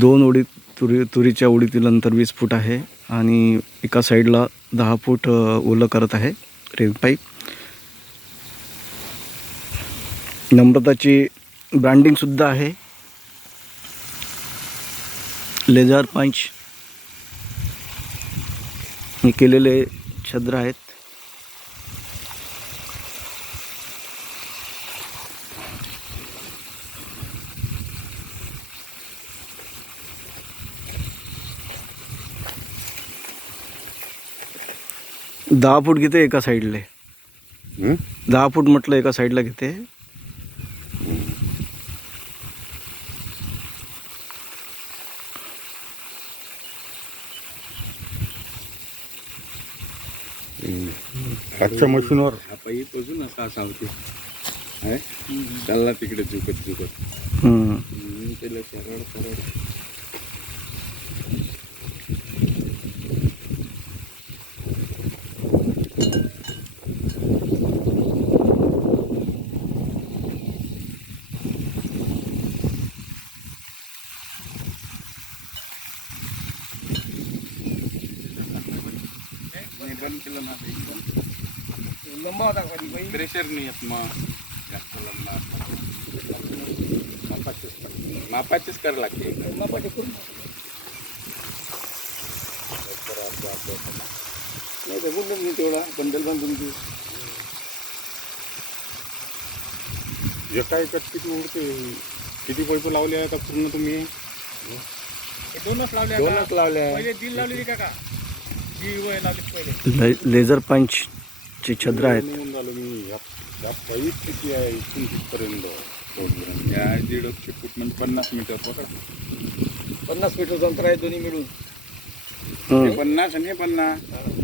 2 ओळी तुरीच्या ओळीतील अंतर 20 फूट आहे आणि एका साईडला 10 फूट ओलं करत आहे रेन पाईप. नम्रताची ब्रँडिंगसुद्धा आहे. लेझर पंच हे केलेले छद्र आहेत. दहा फूट घेते एका साईडले. 10 फूट म्हटलं एका साईडला घेते. आजच्या मशीनवर हा पाईप अजून असा होते चालला तिकडे झुकत त्याला सरळ बंद केलं ना लंबा होता खाली प्रेशर नाही येत मग जास्त लंबा मापाचेच करावं लागते मापाचे करून नाही तर बोललं नाही तेवढा बंडल बांधून देऊ. एका एकात किती उडते, किती पैप लावले आहेत पूर्ण तुम्ही? दोनच लावल्या पहिले दिल लावली का लेझर पंचचे छद्र आहेत. झालं मी या पाईप किती आहे इथून तिथपर्यंत? या 1.5 फूट म्हणजे 50 मीटर पकड. 50 मीटर अंतर आहे दोन्ही मिळून. 50 आणि 50